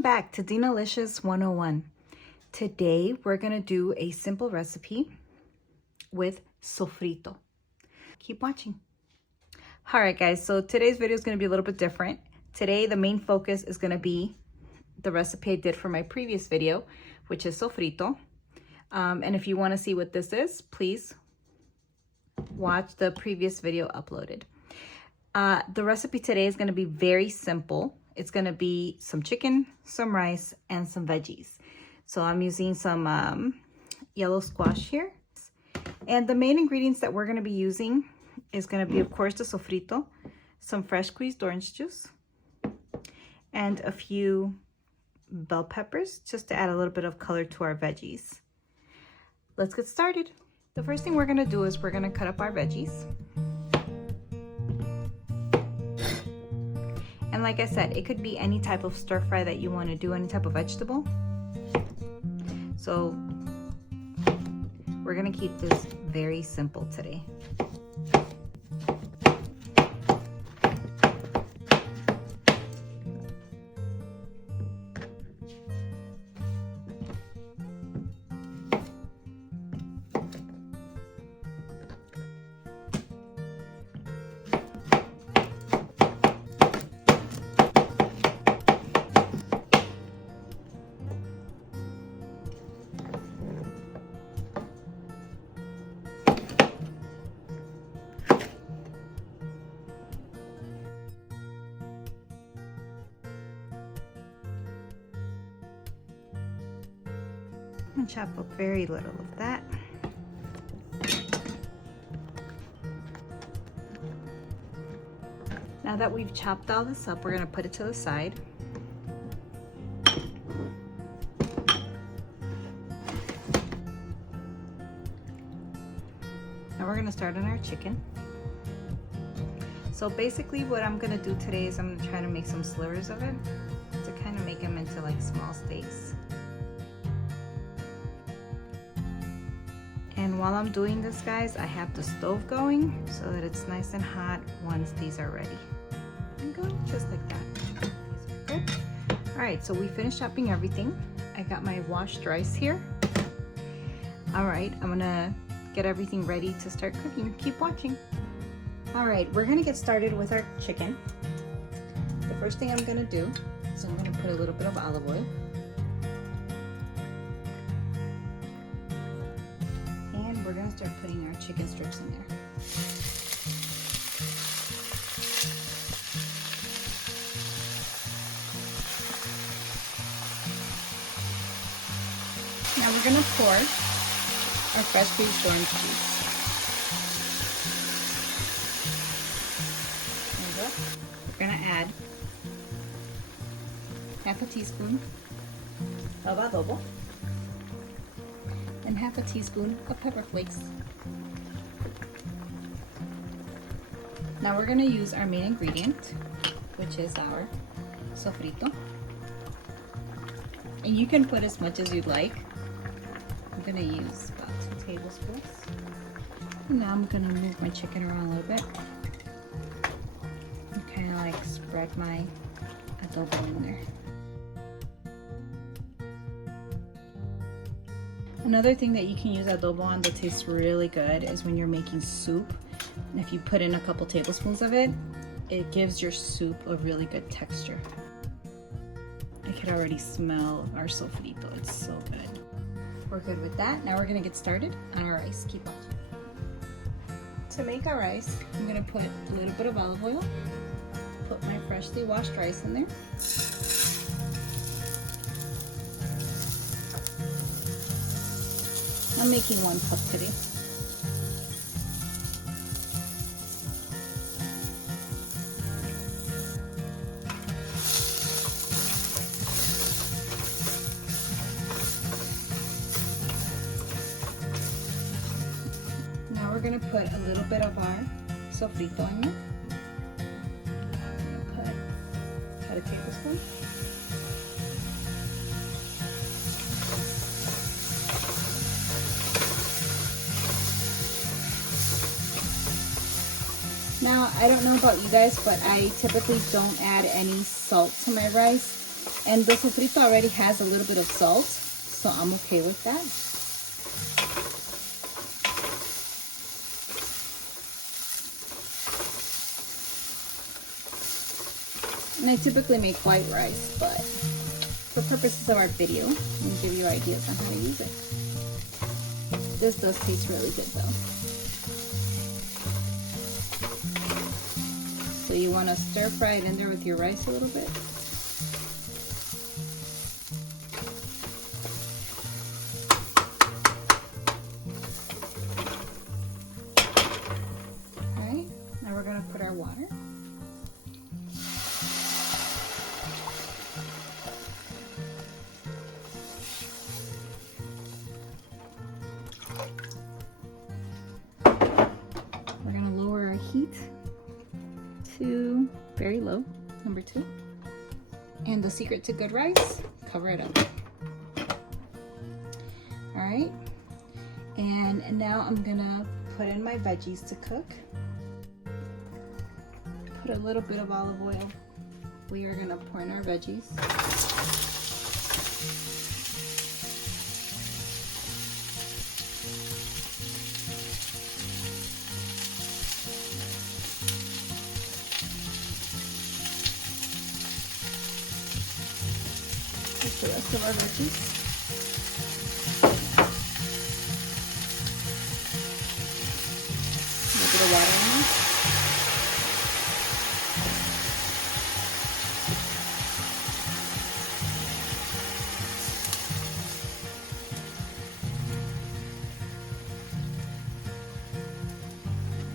Welcome back to Dinalicious 101. Today we're going to do a simple recipe with sofrito. Keep watching. Alright guys, so today's video is going to be a little bit different. Today the main focus is going to be the recipe I did for my previous video, which is sofrito. And if you want to see what this is, please watch the previous video uploaded. The recipe today is going to be very simple. It's going to be some chicken, some rice, and some veggies. So I'm using some yellow squash here. And the main ingredients that we're going to be using is going to be, of course, the sofrito, some fresh squeezed orange juice, and a few bell peppers, just to add a little bit of color to our veggies. Let's get started. The first thing we're going to do is we're going to cut up our veggies. And like I said, it could be any type of stir fry that you want to do, any type of vegetable. So we're going to keep this very simple today. And chop up very little of that. Now that we've chopped all this up, we're going to put it to the side. Now we're going to start on our chicken. So basically what I'm going to do today is I'm going to try to make some slivers of it to kind of make them into like small steaks. And while I'm doing this, guys, I have the stove going so that it's nice and hot once these are ready. I'm going just like that. These are good. All right, so we finished chopping everything. I got my washed rice here. All right, I'm gonna get everything ready to start cooking. Keep watching. All right, we're gonna get started with our chicken. The first thing I'm gonna do is I'm gonna put a little bit of olive oil. We're going to start putting our chicken strips in there. Now we're going to pour our fresh squeezed orange juice. We're going to add half a teaspoon of adobo and half a teaspoon of pepper flakes. Now we're going to use our main ingredient, which is our sofrito. And you can put as much as you'd like. I'm going to use about 2 tablespoons. And now I'm going to move my chicken around a little bit and kind of like spread my adobo in there. Another thing that you can use adobo on that tastes really good is when you're making soup. And if you put in a couple tablespoons of it, it gives your soup a really good texture. I could already smell our sofrito. It's so good. We're good with that. Now we're gonna get started on our rice. Keep watching. To make our rice, I'm gonna put a little bit of olive oil, put my freshly washed rice in there. I'm making 1 cup today. Now we're going to put a little bit of our sofrito in there. I'm going to put a tablespoon. Now, I don't know about you guys, but I typically don't add any salt to my rice. And the sofrito already has a little bit of salt, so I'm okay with that. And I typically make white rice, but for purposes of our video, I'm going to give you ideas on how to use it. This does taste really good though. So you want to stir fry it in there with your rice a little bit. Alright, now we're going to put our water. We're going to lower our heat to very low, number 2. And the secret to good rice, cover it up. All right, and now I'm gonna put in my veggies to cook. Put a little bit of olive oil. We are gonna pour in our veggies. The rest of our veggies. A little bit of water in there.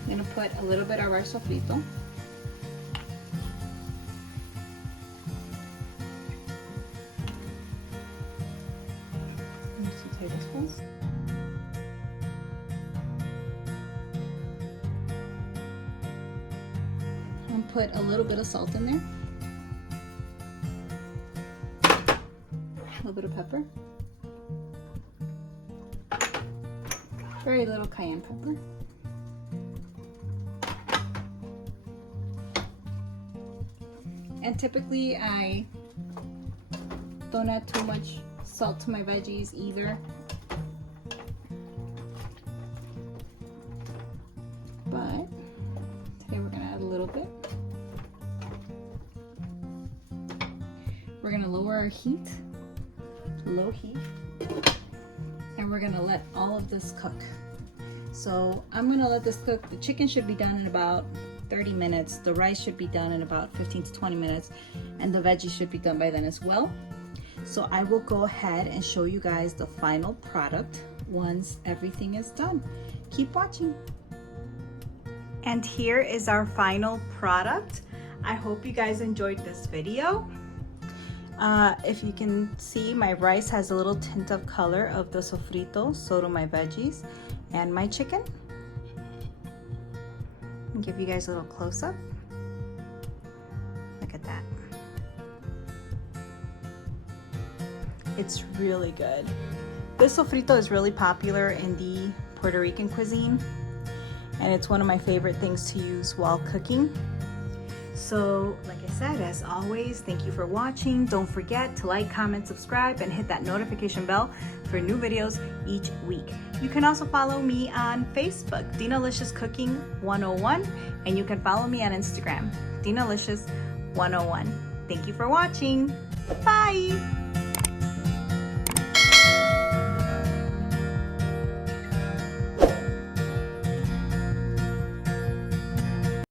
I'm going to put a little bit of our sofrito. 2 tablespoons. And put a little bit of salt in there. A little bit of pepper. Very little cayenne pepper. And typically I don't add too much salt to my veggies either, but today we're gonna add a little bit. We're gonna lower our heat to low heat, and we're gonna let all of this cook. So I'm gonna let this cook. The chicken should be done in about 30 minutes. The rice should be done in about 15 to 20 minutes, and the veggies should be done by then as well. So I will go ahead and show you guys the final product once everything is done. Keep watching. And here is our final product. I hope you guys enjoyed this video. If you can see, my rice has a little tint of color of the sofrito, so do my veggies and my chicken. I'll give you guys a little close-up. Look at that. It's really good. This sofrito is really popular in the Puerto Rican cuisine, and it's one of my favorite things to use while cooking. So, like I said, as always, thank you for watching. Don't forget to like, comment, subscribe, and hit that notification bell for new videos each week. You can also follow me on Facebook, Dinalicious Cooking 101, and you can follow me on Instagram, Dinalicious 101. Thank you for watching. Bye!